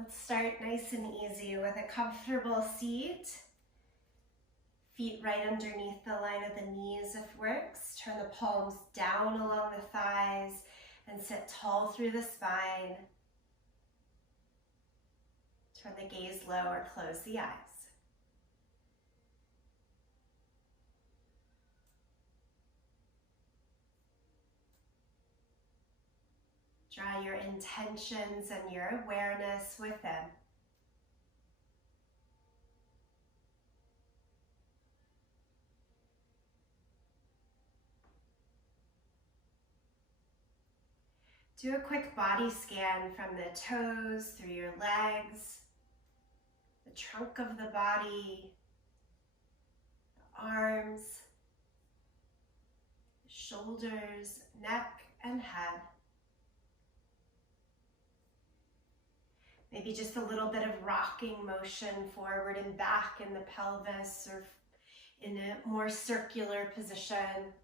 Let's start nice and easy with a comfortable seat. Feet right underneath the line of the knees if works. Turn the palms down along the thighs and sit tall through the spine. Turn the gaze low or close the eyes. Draw your intentions and your awareness within. Do a quick body scan from the toes through your legs, the trunk of the body, the arms, shoulders, neck, and head. Maybe just a little bit of rocking motion forward and back in the pelvis or in a more circular position.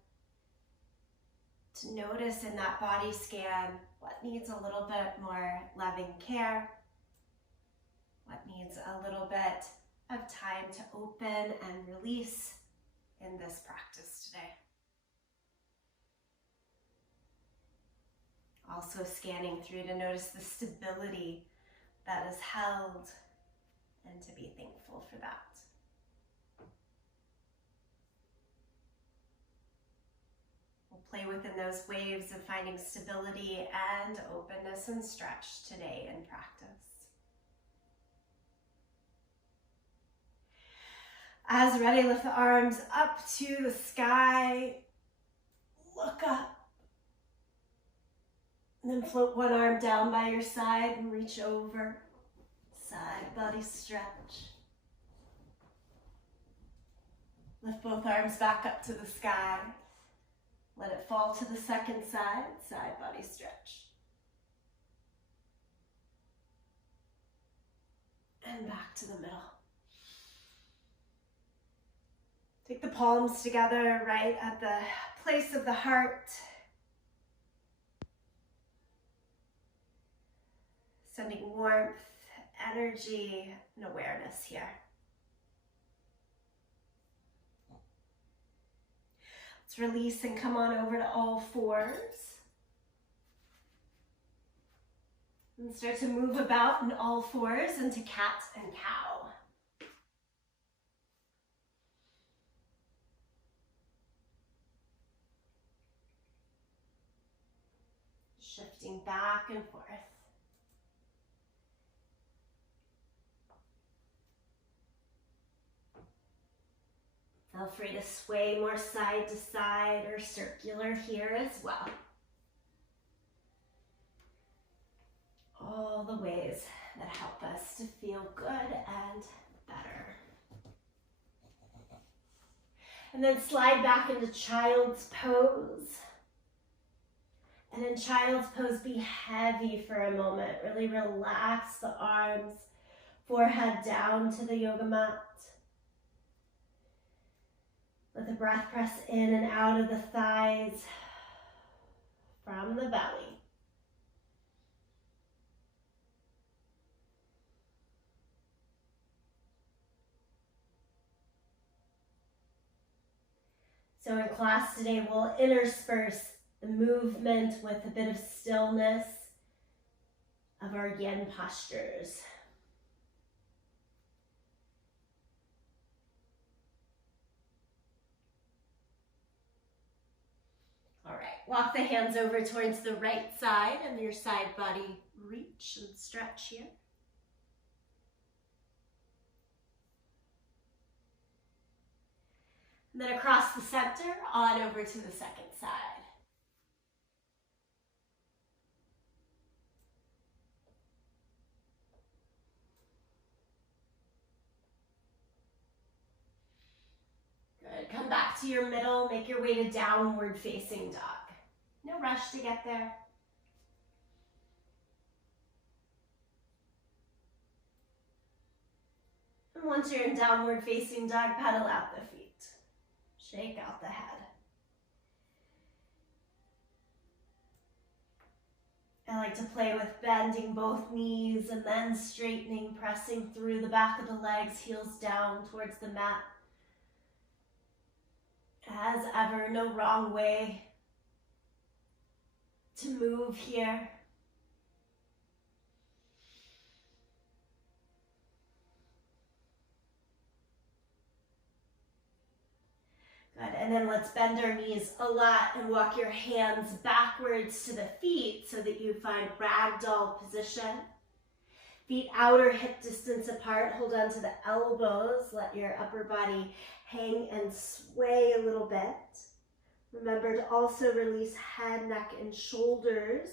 To notice in that body scan what needs a little bit more loving care, what needs a little bit of time to open and release in this practice today. Also scanning through to notice the stability that is held and to be thankful for that. We'll play within those waves of finding stability and openness and stretch today in practice. As ready, lift the arms up to the sky, look up. And then float one arm down by your side and reach over. Side body stretch. Lift both arms back up to the sky. Let it fall to the second side, side body stretch. And back to the middle. Take the palms together right at the place of the heart. Sending warmth, energy, and awareness here. Let's release and come on over to all fours. And start to move about in all fours into cat and cow. Shifting back and forth. Feel free to sway more side to side or circular here as well. All the ways that help us to feel good and better. And then slide back into child's pose. And in child's pose, be heavy for a moment. Really relax the arms, forehead down to the yoga mat. Let the breath press in and out of the thighs from the belly. So in class today, we'll intersperse the movement with a bit of stillness of our yin postures. All right, walk the hands over towards the right side and your side body reach and stretch here. And then across the center, on over to the second side. Good, come back to your middle, make your way to downward facing dog. No rush to get there. And once you're in downward facing dog, pedal out the feet. Shake out the head. I like to play with bending both knees and then straightening, pressing through the back of the legs, heels down towards the mat. As ever, no wrong way to move here. Good, and then let's bend our knees a lot and walk your hands backwards to the feet so that you find ragdoll position. Feet outer hip distance apart, hold on to the elbows, let your upper body hang and sway a little bit. Remember to also release head, neck, and shoulders.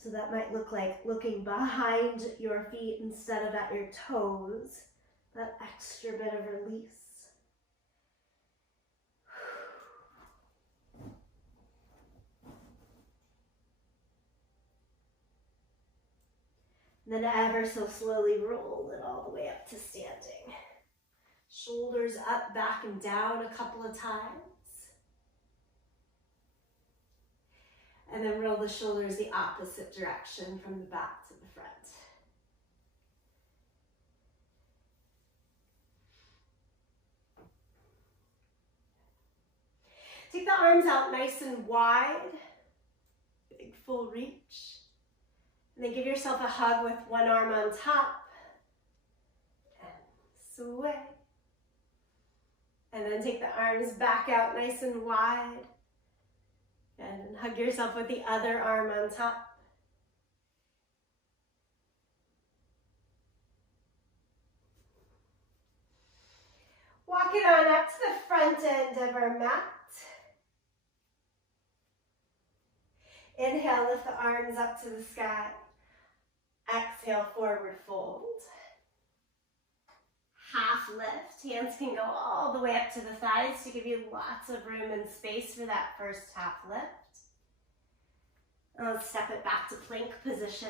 So that might look like looking behind your feet instead of at your toes. That extra bit of release. And then ever so slowly roll it all the way up to standing. Shoulders up, back, and down a couple of times. And then roll the shoulders the opposite direction from the back to the front. Take the arms out nice and wide. Big full reach. And then give yourself a hug with one arm on top. And sway. And then take the arms back out nice and wide. And hug yourself with the other arm on top. Walk it on up to the front end of our mat. Inhale, lift the arms up to the sky. Exhale, forward fold. Half lift. Hands can go all the way up to the thighs to give you lots of room and space for that first half lift. And let's step it back to plank position.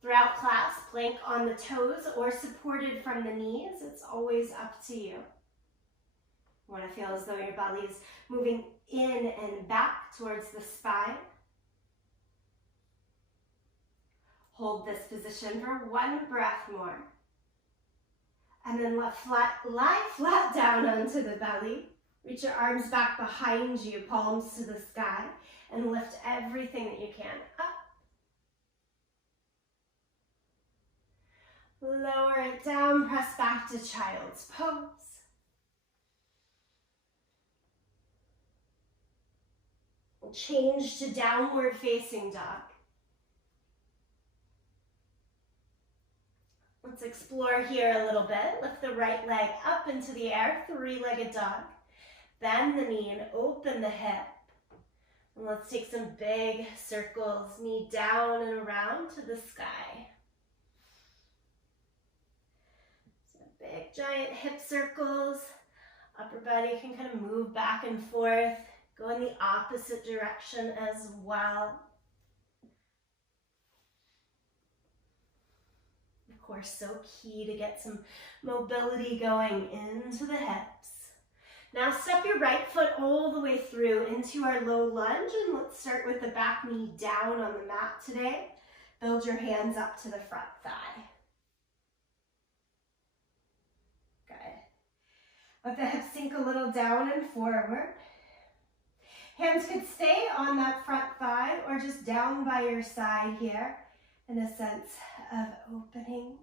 Throughout class, plank on the toes or supported from the knees. It's always up to you. You want to feel as though your belly is moving in and back towards the spine. Hold this position for one breath more. And then lie flat down onto the belly. Reach your arms back behind you, palms to the sky, and lift everything that you can up. Lower it down, press back to child's pose. Change to downward facing dog. Let's explore here a little bit. Lift the right leg up into the air, three-legged dog. Bend the knee and open the hip. And let's take some big circles, knee down and around to the sky. So big giant hip circles. Upper body can kind of move back and forth. Go in the opposite direction as well. Of course, so key to get some mobility going into the hips. Now step your right foot all the way through into our low lunge, and let's start with the back knee down on the mat today. Build your hands up to the front thigh. Good. Let the hips sink a little down and forward. Hands could stay on that front thigh or just down by your side here in a sense of opening.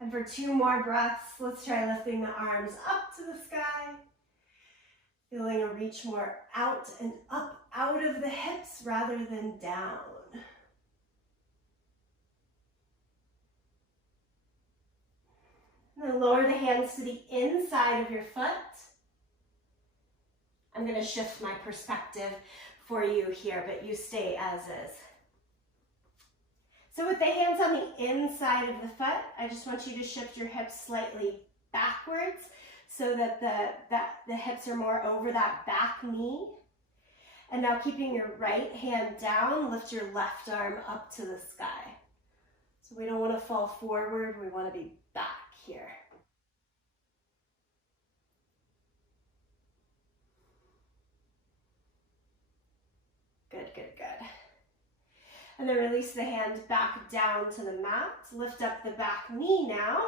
And for 2 more breaths, let's try lifting the arms up to the sky. Feeling a reach more out and up out of the hips rather than down. And then lower the hands to the inside of your foot. I'm going to shift my perspective for you here, but you stay as is. So with the hands on the inside of the foot, I just want you to shift your hips slightly backwards so that the hips are more over that back knee. And now keeping your right hand down, lift your left arm up to the sky. So we don't want to fall forward, we want to be back here. Good, good, good. And then release the hand back down to the mat. Lift up the back knee now.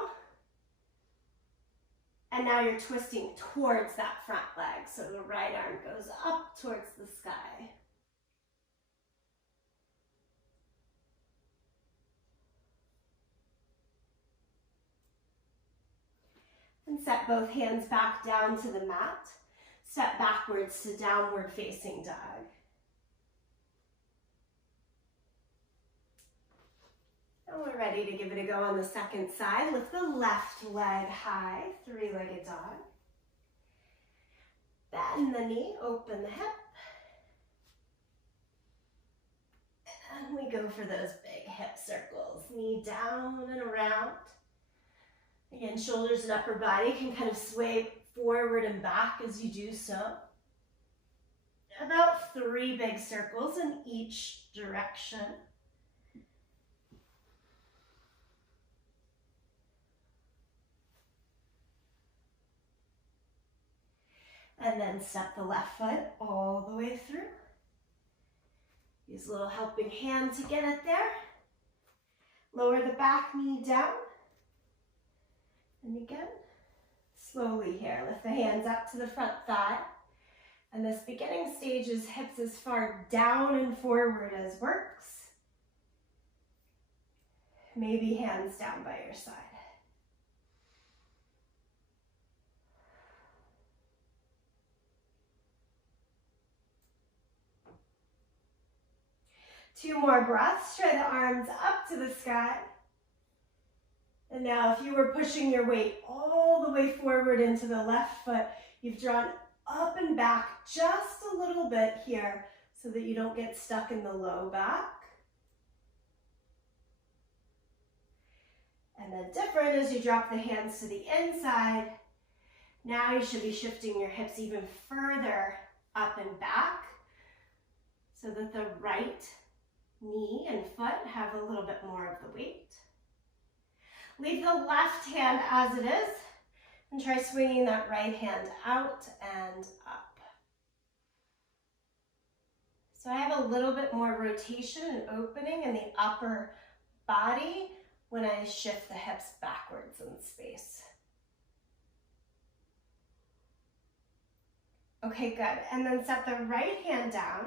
And now you're twisting towards that front leg. So the right arm goes up towards the sky. And set both hands back down to the mat. Step backwards to downward facing dog. And we're ready to give it a go on the second side. Lift the left leg high, three-legged dog. Bend the knee, open the hip. And we go for those big hip circles. Knee down and around. Again, shoulders and upper body can kind of sway forward and back as you do so. About 3 big circles in each direction. And then step the left foot all the way through. Use a little helping hand to get it there. Lower the back knee down. And again, slowly here, lift the hands up to the front thigh. And this beginning stage is hips as far down and forward as works. Maybe hands down by your side. Two more breaths. Try the arms up to the sky. And now if you were pushing your weight all the way forward into the left foot, you've drawn up and back just a little bit here so that you don't get stuck in the low back. And then different as you drop the hands to the inside. Now you should be shifting your hips even further up and back so that the right knee and foot have a little bit more of the weight. Leave the left hand as it is and try swinging that right hand out and up. So I have a little bit more rotation and opening in the upper body when I shift the hips backwards in space. Okay, good. And then set the right hand down.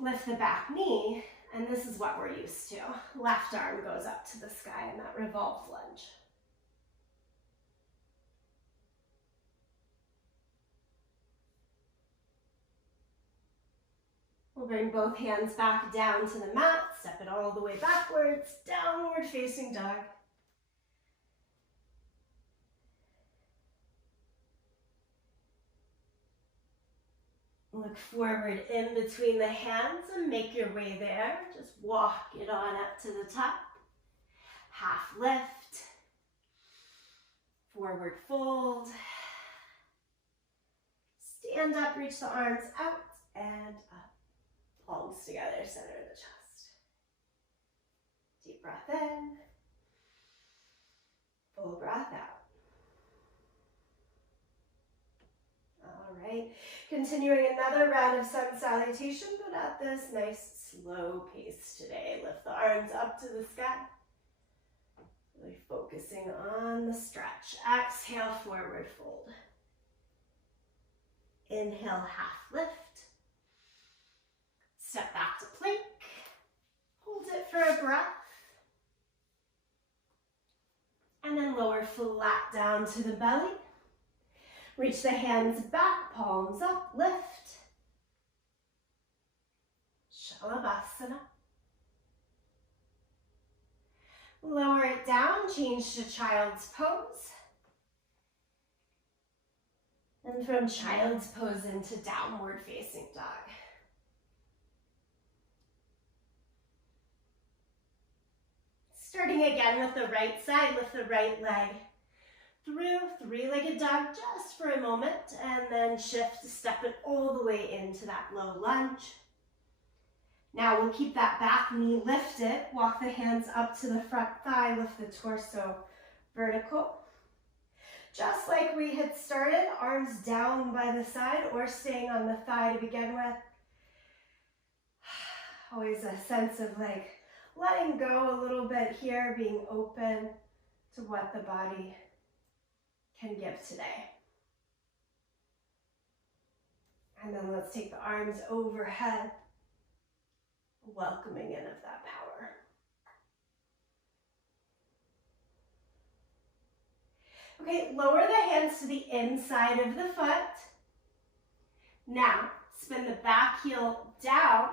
Lift the back knee, and this is what we're used to. Left arm goes up to the sky in that revolved lunge. We'll bring both hands back down to the mat, step it all the way backwards, downward facing dog. Look forward in between the hands and make your way there. Just walk it on up to the top. Half lift. Forward fold. Stand up, reach the arms out and up. Palms together, center of the chest. Deep breath in. Full breath out. All right, continuing another round of sun salutation, but at this nice slow pace today. Lift the arms up to the sky. Really focusing on the stretch. Exhale, forward fold. Inhale, half lift. Step back to plank. Hold it for a breath. And then lower flat down to the belly. Reach the hands back, palms up, lift. Shalabhasana. Lower it down, change to child's pose. And from child's pose into downward facing dog. Starting again with the right side, lift the right leg through three-legged dog just for a moment, and then shift to step it all the way into that low lunge. Now we'll keep that back knee lifted. Walk the hands up to the front thigh, lift the torso vertical. Just like we had started, arms down by the side or staying on the thigh to begin with. Always a sense of like letting go a little bit here, being open to what the body can give today. And then let's take the arms overhead, welcoming in of that power. Okay, lower the hands to the inside of the foot. Now, spin the back heel down.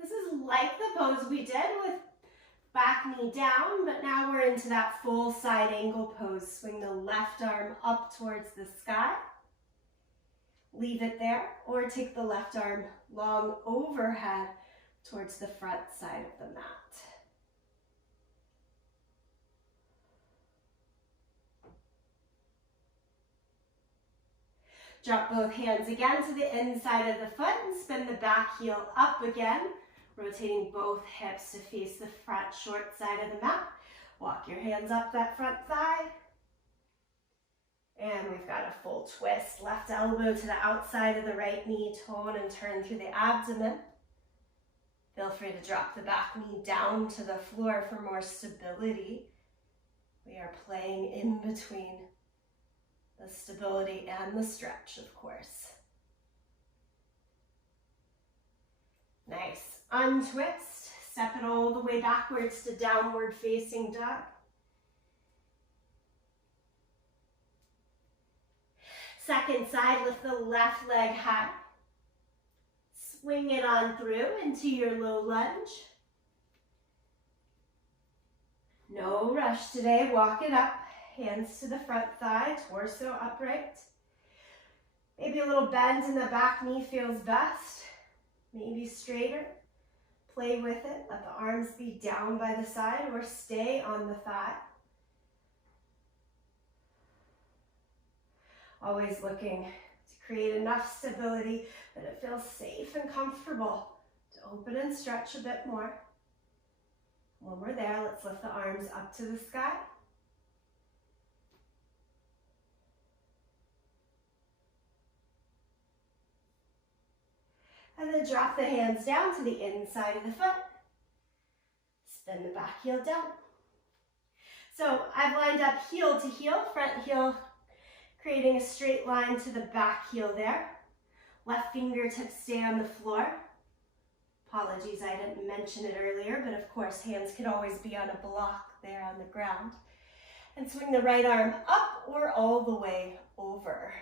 This is like the pose we did with back knee down, but now we're into that full side angle pose. Swing the left arm up towards the sky. Leave it there, or take the left arm long overhead towards the front side of the mat. Drop both hands again to the inside of the foot and spin the back heel up again, rotating both hips to face the front short side of the mat. Walk your hands up that front thigh. And we've got a full twist. Left elbow to the outside of the right knee, tone and turn through the abdomen. Feel free to drop the back knee down to the floor for more stability. We are playing in between the stability and the stretch, of course. Nice. Untwist. Step it all the way backwards to downward facing dog. Second side, lift the left leg high. Swing it on through into your low lunge. No rush today. Walk it up. Hands to the front thigh, torso upright. Maybe a little bend in the back knee feels best. Maybe straighter. Play with it. Let the arms be down by the side or stay on the thigh. Always looking to create enough stability that it feels safe and comfortable to open and stretch a bit more. When we're there, let's lift the arms up to the sky. And then drop the hands down to the inside of the foot. Spin the back heel down. So I've lined up heel to heel, front heel creating a straight line to the back heel there. Left fingertips stay on the floor. Apologies, I didn't mention it earlier, but of course hands could always be on a block there on the ground. And swing the right arm up or all the way over.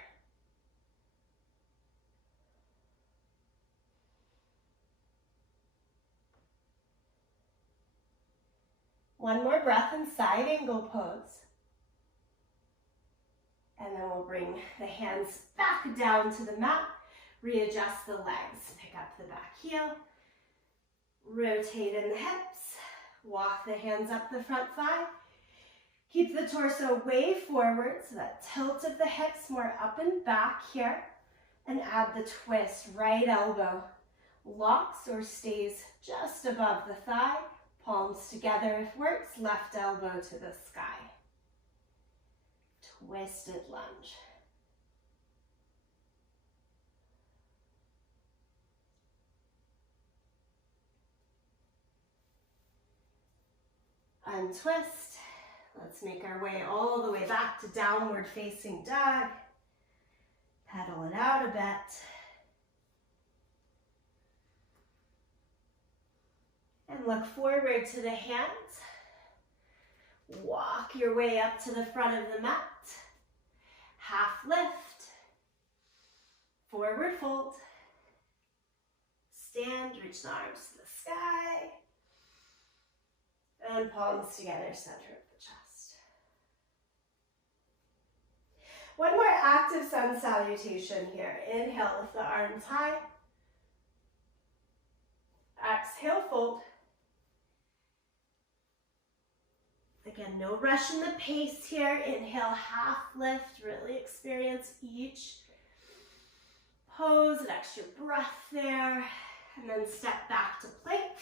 One more breath in side angle pose. And then we'll bring the hands back down to the mat. Readjust the legs. Pick up the back heel. Rotate in the hips. Walk the hands up the front thigh. Keep the torso way forward, so that tilt of the hips more up and back here. And add the twist. Right elbow locks or stays just above the thigh. Palms together if works, left elbow to the sky. Twisted lunge. Untwist. Let's make our way all the way back to downward facing dog. Pedal it out a bit. And look forward to the hands. Walk your way up to the front of the mat. Half lift. Forward fold. Stand, reach the arms to the sky. And palms together, center of the chest. One more active sun salutation here. Inhale, lift the arms high. Exhale, fold. Again, Again, no rush in the pace here. Inhale, half lift. Really experience each pose, an extra breath there. And then step back to plank.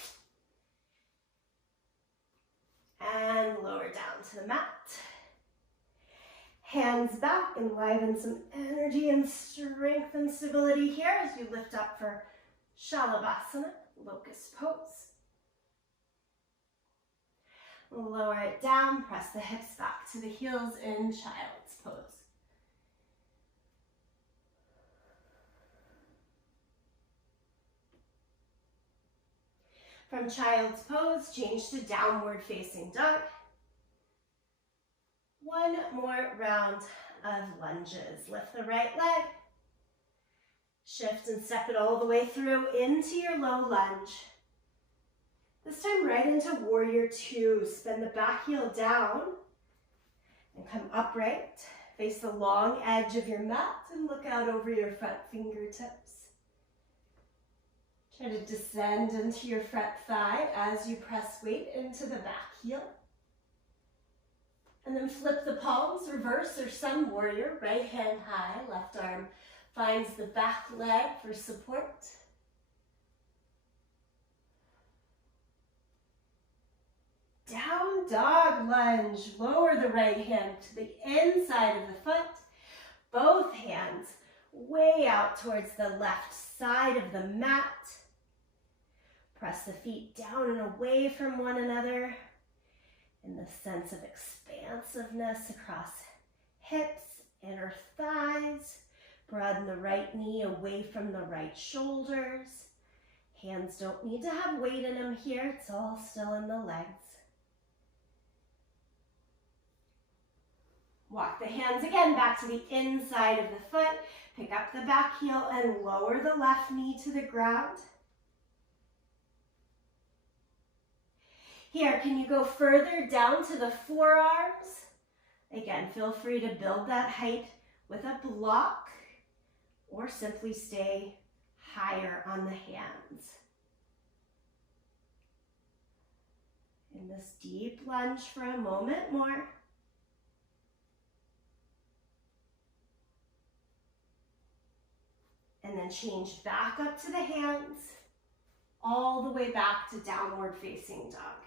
And lower down to the mat. Hands back, enliven some energy and strength and stability here as you lift up for Shalabhasana, locust pose. Lower it down, press the hips back to the heels in child's pose. From child's pose, change to downward facing dog. One more round of lunges. Lift the right leg. Shift and step it all the way through into your low lunge. This time right into warrior two. Spin the back heel down and come upright. Face the long edge of your mat and look out over your front fingertips. Try to descend into your front thigh as you press weight into the back heel. And then flip the palms, reverse or sun warrior, right hand high, left arm finds the back leg for support. Down dog lunge, lower the right hand to the inside of the foot, both hands way out towards the left side of the mat. Press the feet down and away from one another in the sense of expansiveness across hips, inner thighs. Broaden the right knee away from the right shoulders. Hands don't need to have weight in them here. It's all still in the legs. Walk the hands again back to the inside of the foot. Pick up the back heel and lower the left knee to the ground. Here, can you go further down to the forearms? Again, feel free to build that height with a block or simply stay higher on the hands. In this deep lunge for a moment more. And then change back up to the hands, all the way back to downward facing dog.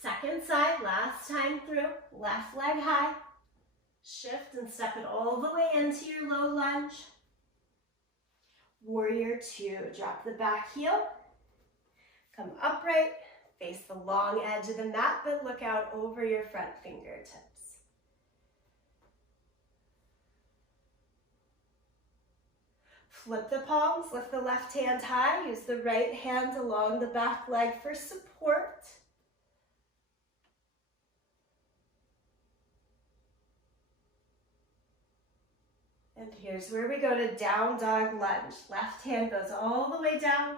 Second side, last time through, left leg high. Shift and step it all the way into your low lunge. Warrior two, drop the back heel. Come upright, face the long edge of the mat, but look out over your front fingertips. Flip the palms, lift the left hand high, use the right hand along the back leg for support. And here's where we go to down dog lunge. Left hand goes all the way down.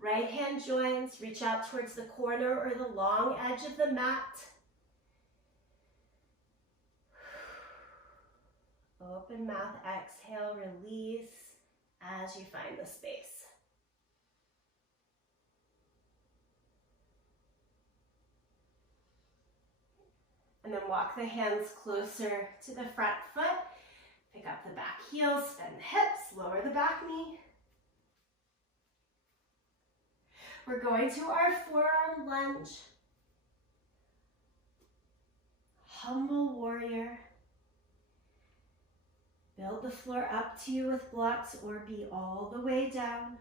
Right hand joins, reach out towards the corner or the long edge of the mat. Open mouth, exhale, release as you find the space. And then walk the hands closer to the front foot. Pick up the back heel, spin the hips, lower the back knee. We're going to our forearm lunge. Humble warrior. Build the floor up to you with blocks or be all the way down.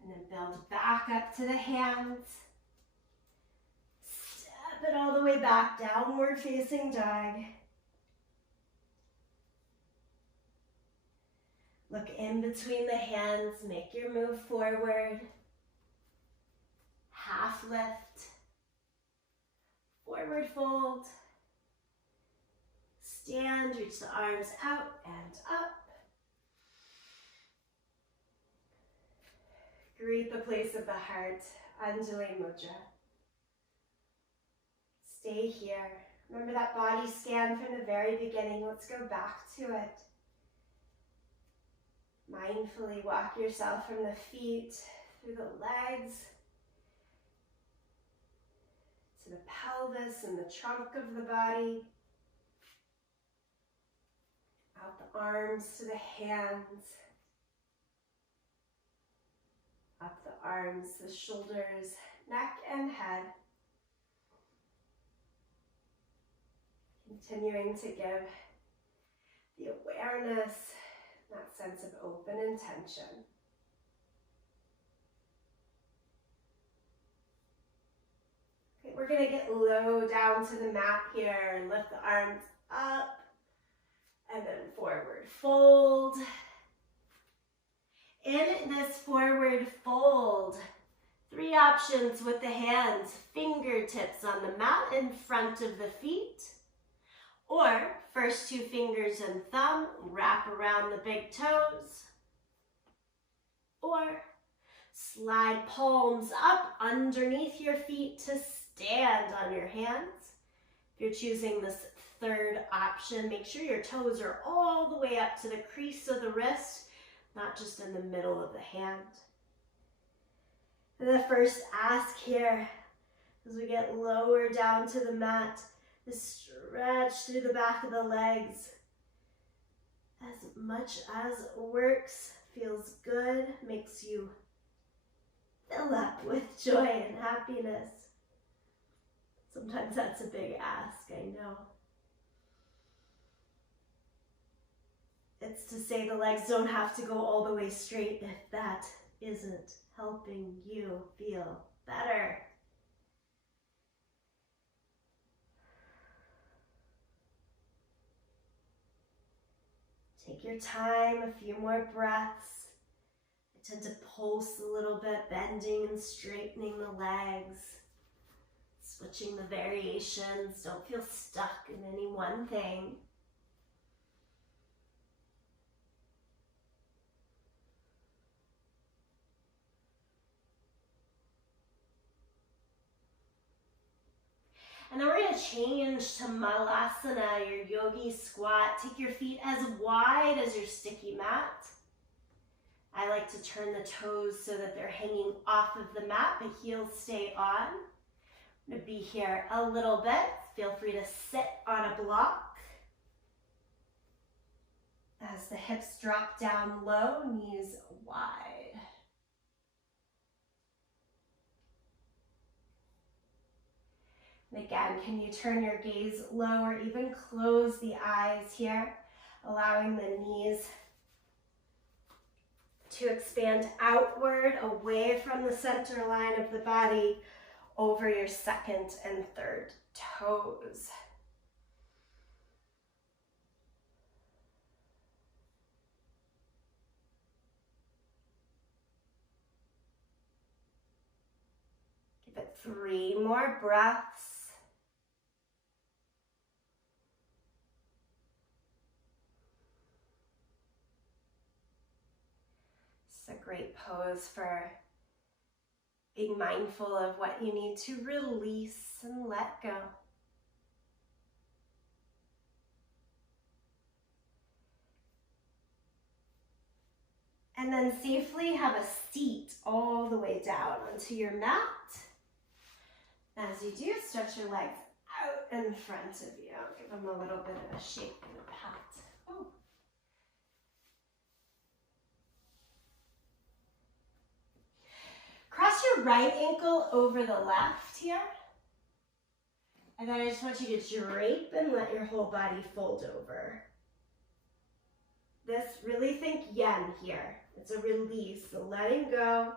And then build back up to the hands. Step it all the way back, downward facing dog. Look in between the hands, make your move forward. Half lift. Forward fold. Stand, reach the arms out and up. Greet the place of the heart, Anjali Mudra. Stay here. Remember that body scan from the very beginning. Let's go back to it. Mindfully walk yourself from the feet, through the legs, to the pelvis and the trunk of the body. Out the arms to the hands. Up the arms, the shoulders, neck and head. Continuing to give the awareness, that sense of open intention. Okay, we're going to get low down to the mat here and lift the arms up and then forward fold. In this forward fold, 3 options with the hands, fingertips on the mat in front of the feet, or first 2 fingers and thumb wrap around the big toes, or slide palms up underneath your feet to stand on your hands. If you're choosing this third option, make sure your toes are all the way up to the crease of the wrist, not just in the middle of the hand. And the first ask here, as we get lower down to the mat, is stretch through the back of the legs. As much as works, feels good, makes you fill up with joy and happiness. Sometimes that's a big ask, I know. It's to say the legs don't have to go all the way straight if that isn't helping you feel better. Take your time, a few more breaths. I tend to pulse a little bit, bending and straightening the legs, switching the variations. Don't feel stuck in any one thing. And then we're going to change to Malasana, your yogi squat. Take your feet as wide as your sticky mat. I like to turn the toes so that they're hanging off of the mat, but heels stay on. I'm going to be here a little bit. Feel free to sit on a block. As the hips drop down low, knees wide. And again, can you turn your gaze low or even close the eyes here, allowing the knees to expand outward, away from the center line of the body, over your second and third toes. Give it 3 more breaths. It's a great pose for being mindful of what you need to release and let go. And then safely have a seat all the way down onto your mat. As you do, stretch your legs out in front of you. Give them a little bit of a shake and a pat. Oh. Cross your right ankle over the left here. And then I just want you to drape and let your whole body fold over. This, really think yin here. It's a release, a letting go.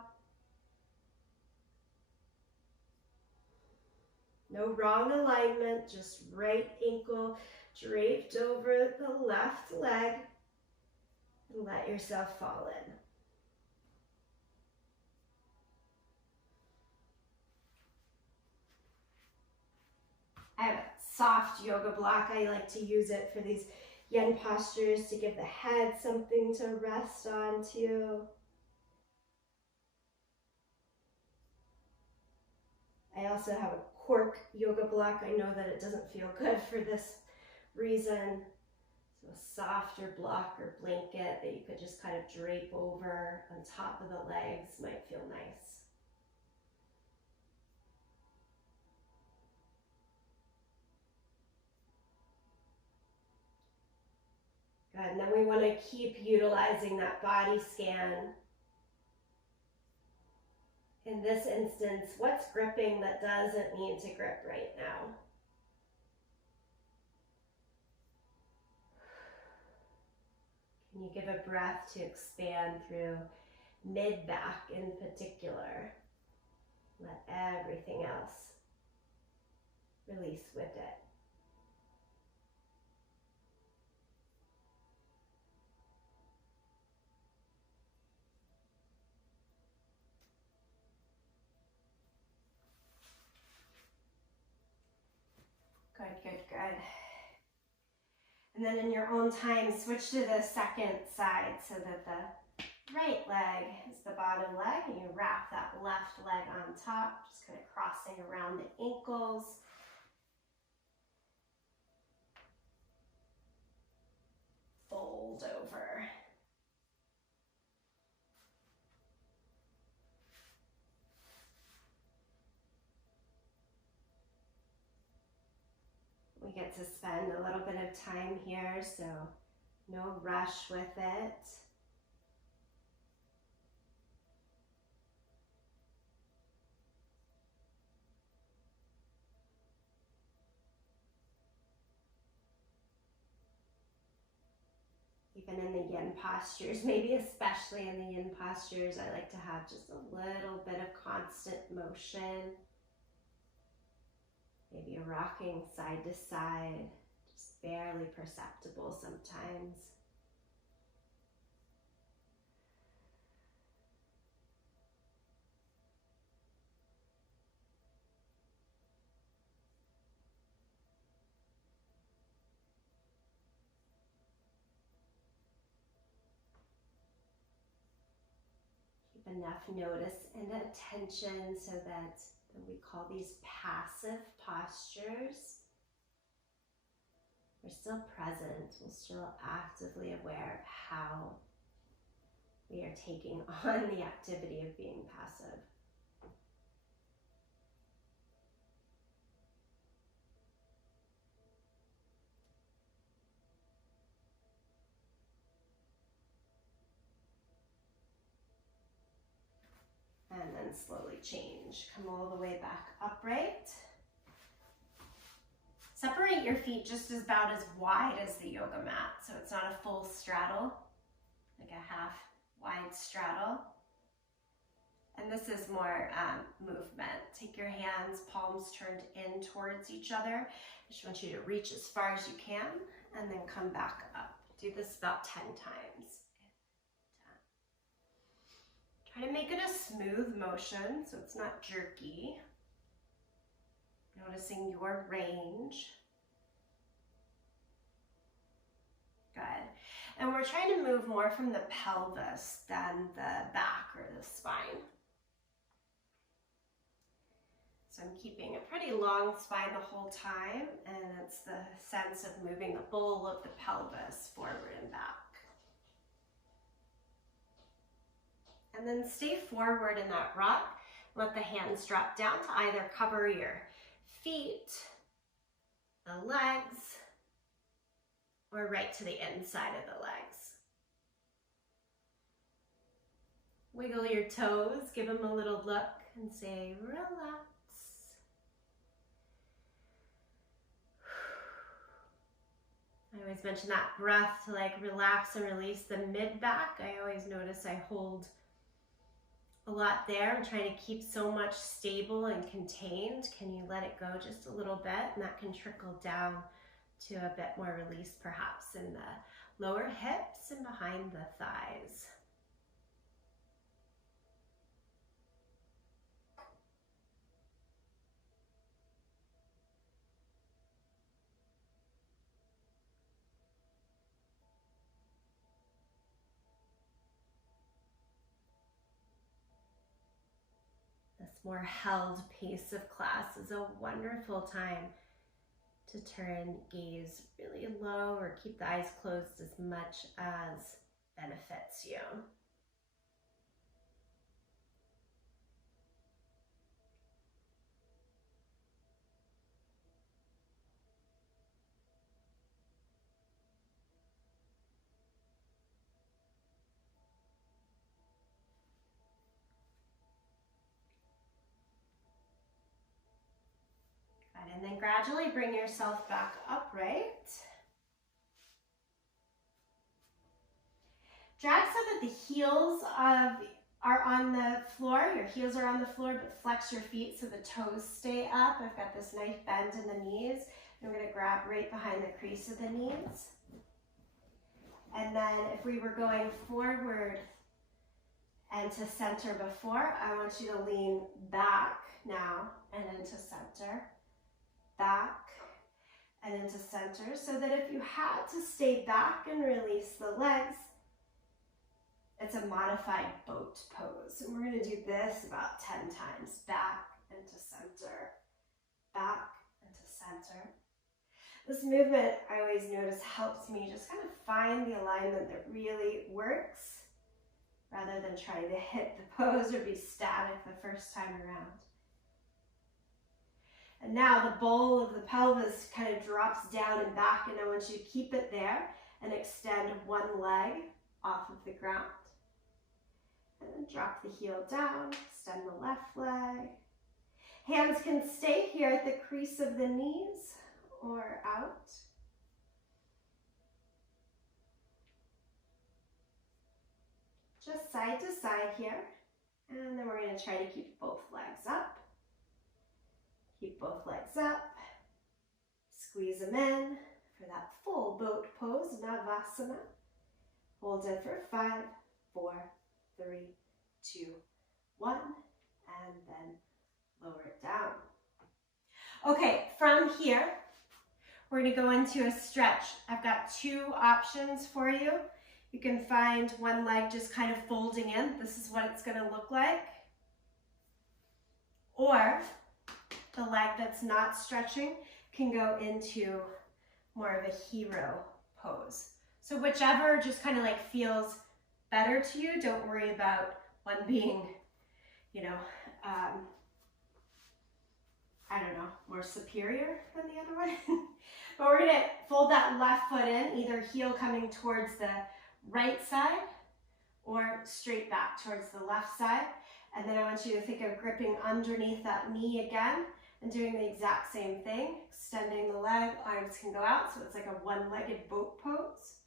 No wrong alignment, just right ankle draped over the left leg. And let yourself fall in. I have a soft yoga block. I like to use it for these yin postures to give the head something to rest on too. I also have a cork yoga block. I know that it doesn't feel good for this reason. So a softer block or blanket that you could just kind of drape over on top of the legs might feel nice. Good, and then we want to keep utilizing that body scan. In this instance, what's gripping that doesn't need to grip right now? Can you give a breath to expand through mid-back in particular? Let everything else release with it. Good, good, good. And then in your own time, switch to the second side so that the right leg is the bottom leg, and you wrap that left leg on top, just kind of crossing around the ankles. Fold over. We get to spend a little bit of time here, so no rush with it. Even in the yin postures, maybe especially in the yin postures, I like to have just a little bit of constant motion. Maybe a rocking side to side, just barely perceptible sometimes. Keep enough notice and attention so that we call these passive postures. We're still present, we're still actively aware of how we are taking on the activity of being passive. And then slowly change. Come all the way back upright. Separate your feet just about as wide as the yoga mat, so it's not a full straddle, like a half wide straddle. And this is more movement. Take your hands, palms turned in towards each other. I just want you to reach as far as you can and then come back up. Do this about 10 times. Try to make it a smooth motion so it's not jerky. Noticing your range. Good. And we're trying to move more from the pelvis than the back or the spine. So I'm keeping a pretty long spine the whole time, and it's the sense of moving the bowl of the pelvis forward and back. And then stay forward in that rock. Let the hands drop down to either cover your feet, the legs, or right to the inside of the legs. Wiggle your toes, give them a little look, and say, relax. I always mention that breath to like relax and release the mid-back. I always notice I hold a lot there. I'm trying to keep so much stable and contained. Can you let it go just a little bit? And that can trickle down to a bit more release perhaps in the lower hips and behind the thighs. more held pace of class is a wonderful time to turn gaze really low or keep the eyes closed as much as benefits you. Good. And then gradually bring yourself back upright. Drag so that the heels are on the floor. Your heels are on the floor, but flex your feet so the toes stay up. I've got this nice bend in the knees. I'm going to grab right behind the crease of the knees. And then if we were going forward and to center before, I want you to lean back now and into center. Back and into center, so that if you had to stay back and release the legs, it's a modified boat pose. And we're going to do this about 10 times. Back into center, back into center. This movement, I always notice, helps me just kind of find the alignment that really works, rather than trying to hit the pose or be static the first time around. And now the bowl of the pelvis kind of drops down and back, and I want you to keep it there and extend one leg off of the ground. And then drop the heel down, extend the left leg. Hands can stay here at the crease of the knees or out. Just side to side here. And then we're going to try to keep both legs up. Keep both legs up. Squeeze them in for that full boat pose, Navasana. Hold it for 5, 4, 3, 2, 1, and then lower it down. Okay, from here, we're going to go into a stretch. I've got 2 options for you. You can find one leg just kind of folding in. This is what it's going to look like. Or the leg that's not stretching can go into more of a hero pose. So whichever just kind of like feels better to you. Don't worry about one being, you know, I don't know, more superior than the other one. But we're gonna fold that left foot in, either heel coming towards the right side or straight back towards the left side. And then I want you to think of gripping underneath that knee again and doing the exact same thing. Extending the leg, arms can go out, so it's like a one-legged boat pose.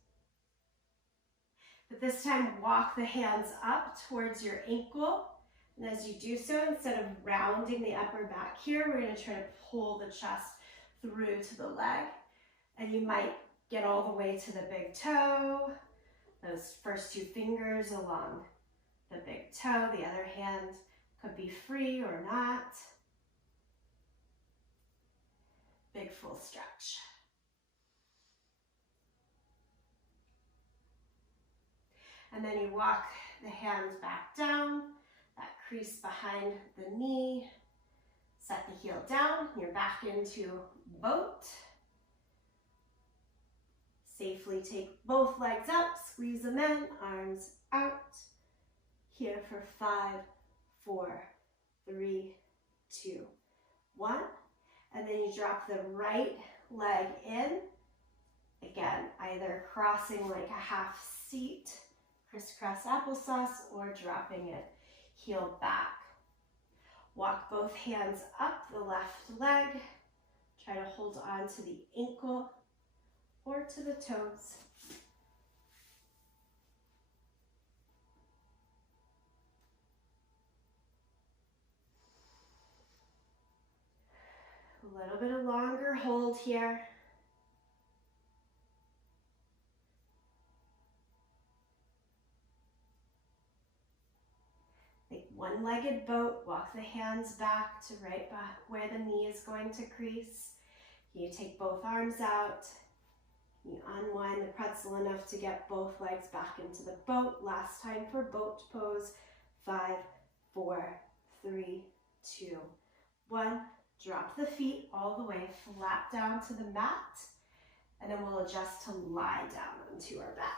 But this time, walk the hands up towards your ankle. And as you do so, instead of rounding the upper back here, we're going to try to pull the chest through to the leg. And you might get all the way to the big toe, those first 2 fingers along the big toe. The other hand could be free or not. Big full stretch. And then you walk the hands back down, that crease behind the knee. Set the heel down, you're back into boat. Safely take both legs up, squeeze them in, arms out. Here for 5, 4, 3, 2, 1. And then you drop the right leg in. Again, either crossing like a half seat, crisscross applesauce, or dropping it heel back. Walk both hands up the left leg. Try to hold on to the ankle or to the toes. A little bit of longer hold here. Like one-legged boat, walk the hands back to right back where the knee is going to crease. You take both arms out. You unwind the pretzel enough to get both legs back into the boat. Last time for boat pose. 5, 4, 3, 2, 1. Drop the feet all the way flat down to the mat, and then we'll adjust to lie down onto our back.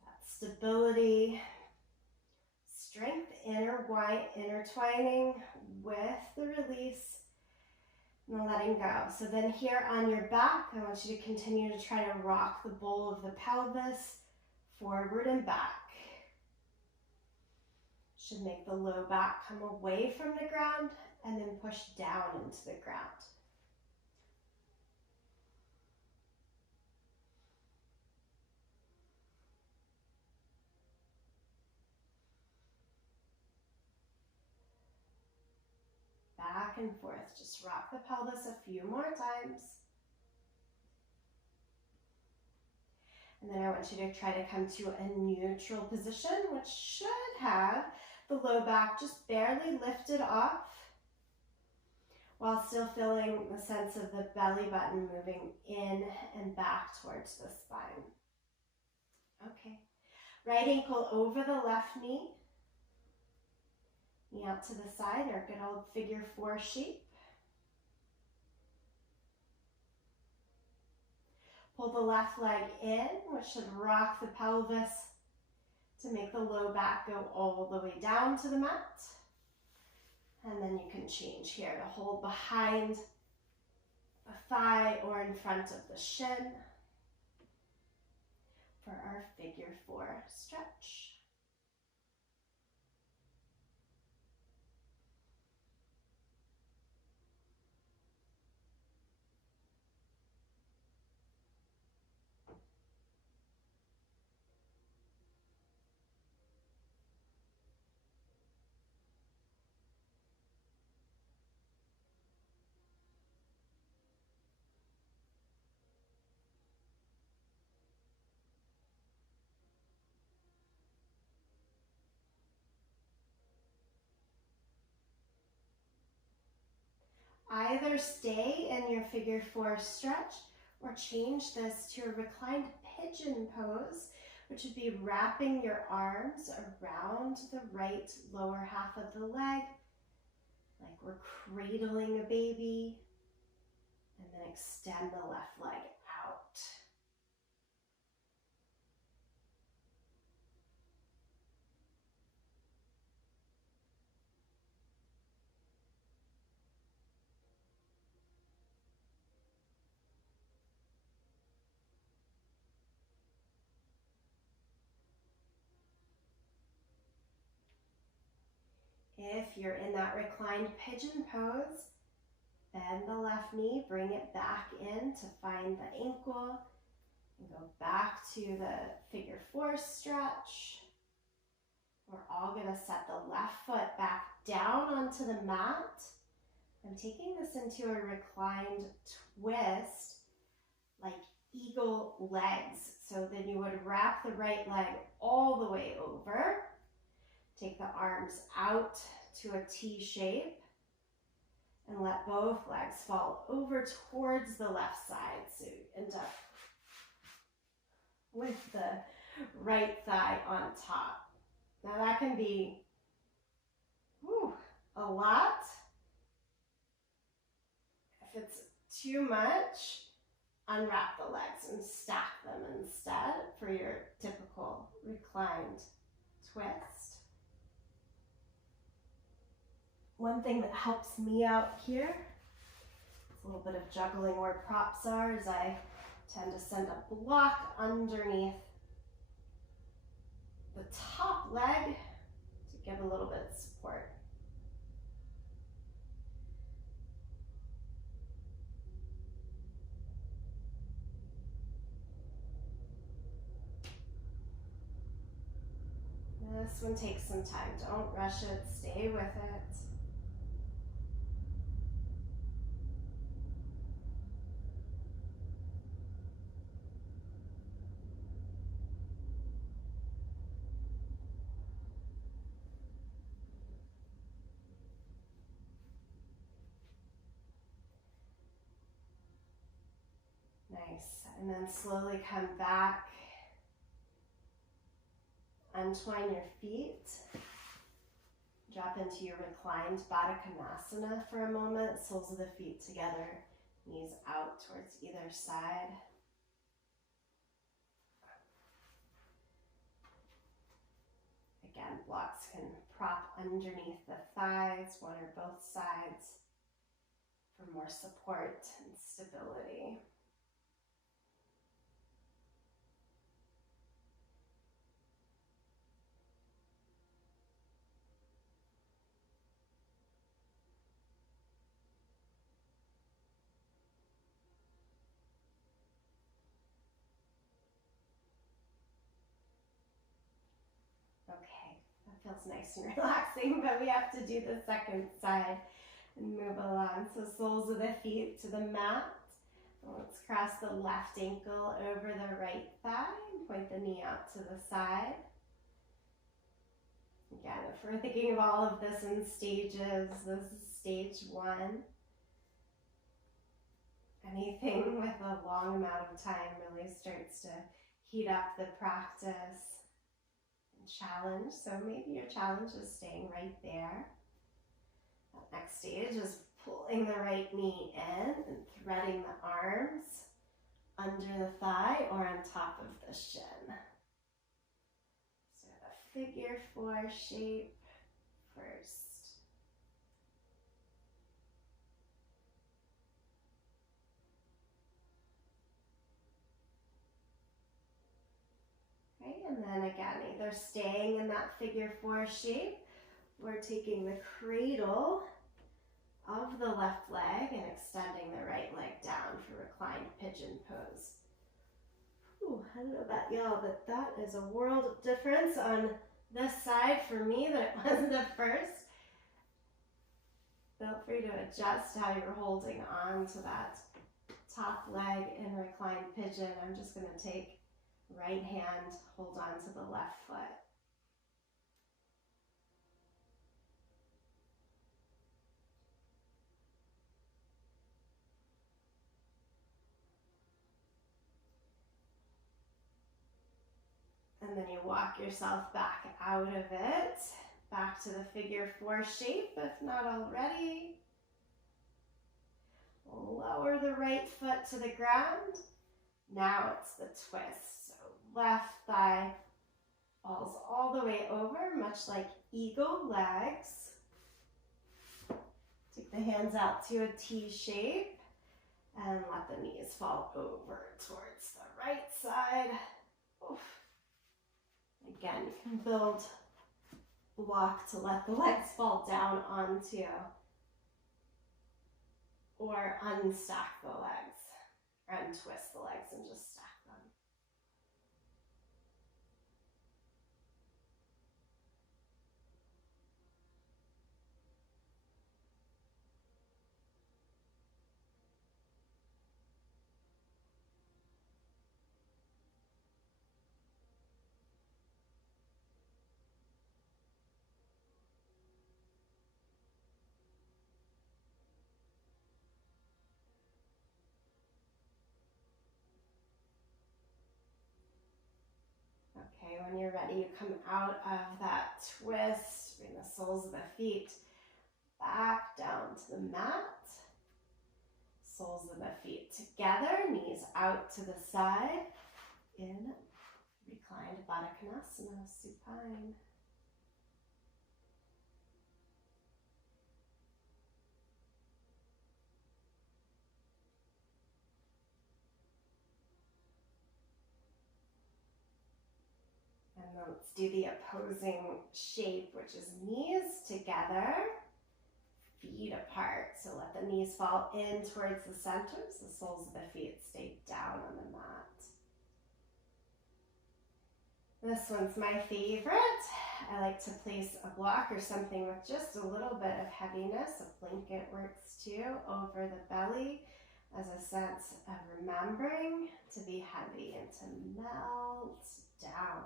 That stability, strength, intertwining with the release and the letting go. So then here on your back, I want you to continue to try to rock the bowl of the pelvis forward and back. Should make the low back come away from the ground and then push down into the ground. Back and forth. Just rock the pelvis a few more times. And then I want you to try to come to a neutral position, which should have the low back just barely lifted off, while still feeling the sense of the belly button moving in and back towards the spine. Okay. Right ankle over the left knee. Knee out to the side, our good old figure 4 shape. Pull the left leg in, which should rock the pelvis to make the low back go all the way down to the mat. And then you can change here to hold behind the thigh or in front of the shin for our figure 4 stretch. Either stay in your figure 4 stretch or change this to a reclined pigeon pose, which would be wrapping your arms around the right lower half of the leg, like we're cradling a baby, and then extend the left leg out. If you're in that reclined pigeon pose, bend the left knee, bring it back in to find the ankle, and go back to the figure 4 stretch. We're all going to set the left foot back down onto the mat. I'm taking this into a reclined twist, like eagle legs. So then you would wrap the right leg all the way over. Take the arms out to a T shape and let both legs fall over towards the left side. So you end up with the right thigh on top. Now that can be a lot. If it's too much, unwrap the legs and stack them instead for your typical reclined twist. One thing that helps me out here, it's a little bit of juggling where props are, is I tend to send a block underneath the top leg to give a little bit of support. This one takes some time. Don't rush it. Stay with it. Nice. And then slowly come back Untwine your feet. Drop into your reclined Baddha Konasana for a moment. Soles of the feet together, knees out towards either side. Again, blocks can prop underneath the thighs, one or both sides, for more support and stability. Okay, that feels nice and relaxing, but we have to do the second side and move along. So soles of the feet to the mat. Let's cross the left ankle over the right thigh and point the knee out to the side. Again, if we're thinking of all of this in stages, this is stage 1. Anything with a long amount of time really starts to heat up the practice and challenge. So maybe your challenge is staying right there. That next stage is pulling the right knee in and threading the arms under the thigh or on top of the shin. So the figure 4 shape first. Okay, and then again, either staying in that figure 4 shape or taking the cradle of the left leg and extending the right leg down for reclined pigeon pose. Ooh, I don't know about y'all, but that is a world of difference on this side for me than it was the first. Feel free to adjust how you're holding on to that top leg in reclined pigeon. I'm just going to take right hand, hold on to the left foot. And then you walk yourself back out of it, back to the figure 4 shape, if not already. Lower the right foot to the ground. Now it's the twist. So left thigh falls all the way over, much like eagle legs. Take the hands out to a T shape and let the knees fall over towards the right side. Oof. Again, you can build block to let the legs fall down onto, or unstack the legs, or untwist the legs and just stack them. Okay, when you're ready, you come out of that twist, bring the soles of the feet back down to the mat. Soles of the feet together, knees out to the side in reclined Baddha Konasana, supine. And then let's do the opposing shape, which is knees together, feet apart. So let the knees fall in towards the center, so the soles of the feet stay down on the mat. This one's my favorite. I like to place a block or something with just a little bit of heaviness. A blanket works too, over the belly as a sense of remembering to be heavy and to melt down.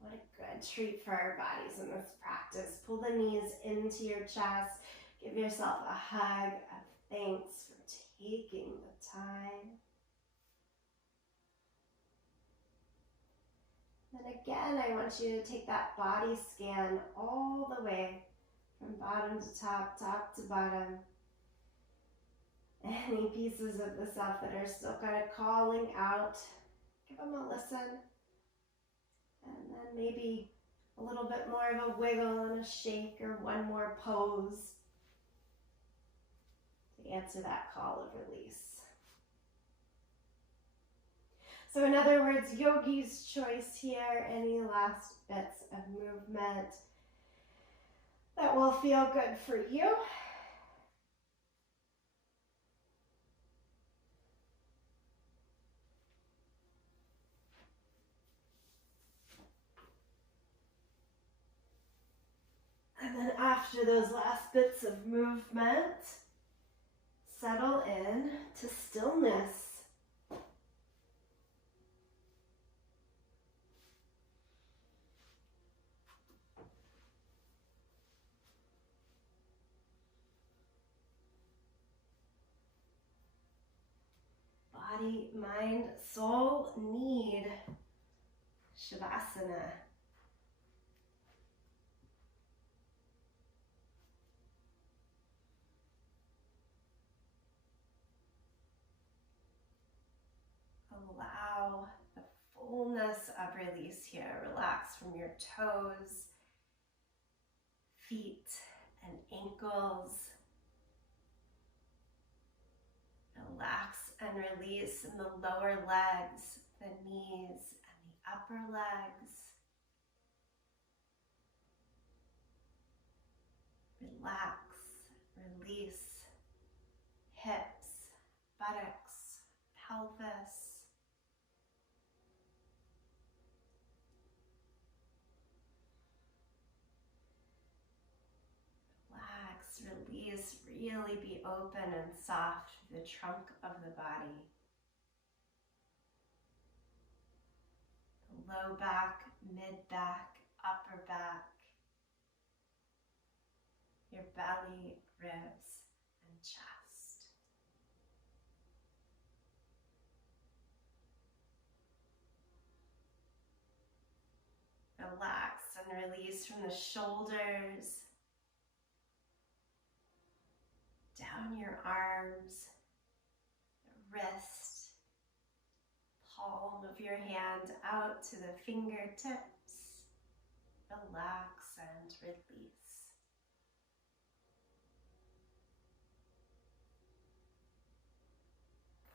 What a treat for our bodies in this practice. Pull the knees into your chest. Give yourself a hug of thanks for taking the time. Then again, I want you to take that body scan all the way from bottom to top, top to bottom. Any pieces of the self that are still kind of calling out, give them a listen. And then maybe a little bit more of a wiggle and a shake or one more pose to answer that call of release. So in other words, yogi's choice here, any last bits of movement that will feel good for you. And then after those last bits of movement, settle in to stillness. Body, mind, soul need Shavasana. Allow the fullness of release here. Relax from your toes, feet, and ankles. Relax and release in the lower legs, the knees, and the upper legs. Relax, release, hips, buttocks, pelvis. Relax, release, really be open and soft through the trunk of the body. The low back, mid back, upper back. Your belly, ribs, and chest. Relax and release from the shoulders, down your arms, the wrist, palm of your hand out to the fingertips. Relax and release.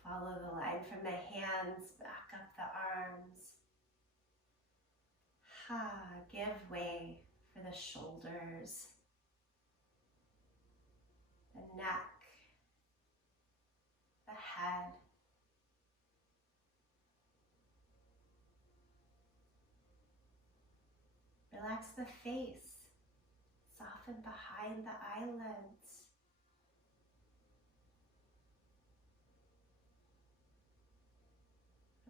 Follow the line from the hands back up the arms. Give way for the shoulders, the neck, the head. Relax the face, soften behind the eyelids.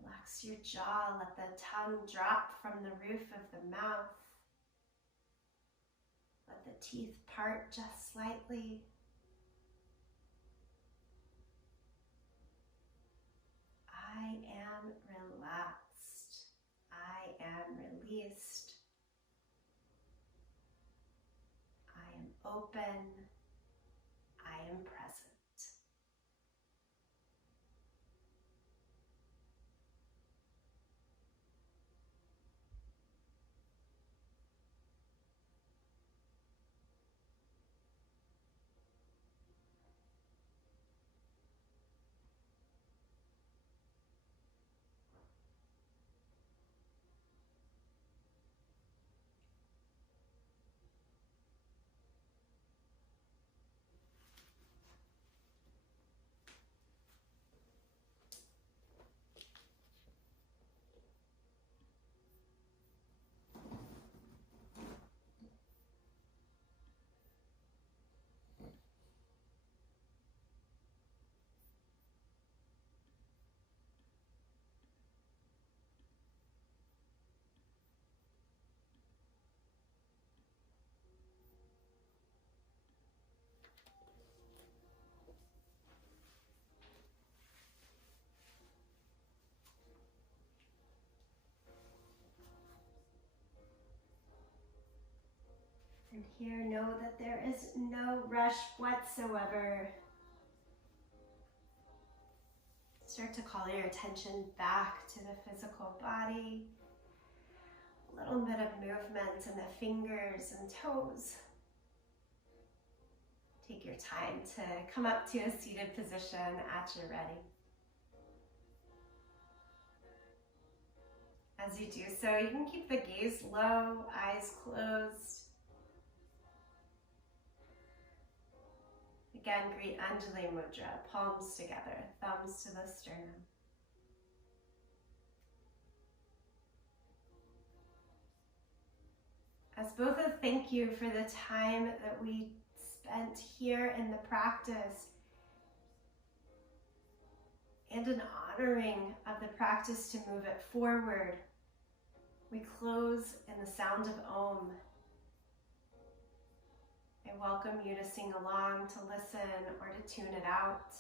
Relax your jaw, let the tongue drop from the roof of the mouth. Let the teeth part just slightly. I am relaxed. I am released. I am open. I am present. here, know that there is no rush whatsoever. Start to call your attention back to the physical body. A little bit of movement in the fingers and toes. Take your time to come up to a seated position at your ready. As you do so, you can keep the gaze low, eyes closed. Again, greet Anjali Mudra, palms together, thumbs to the sternum. As both a thank you for the time that we spent here in the practice and an honoring of the practice to move it forward, we close in the sound of Om. I welcome you to sing along, to listen, or to tune it out.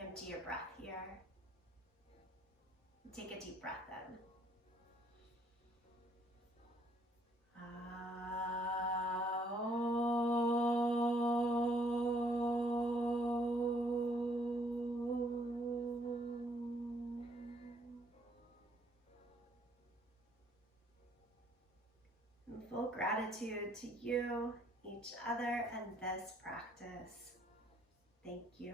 Empty your breath here. Take a deep breath in. Full gratitude to you, each other, and this practice. Thank you.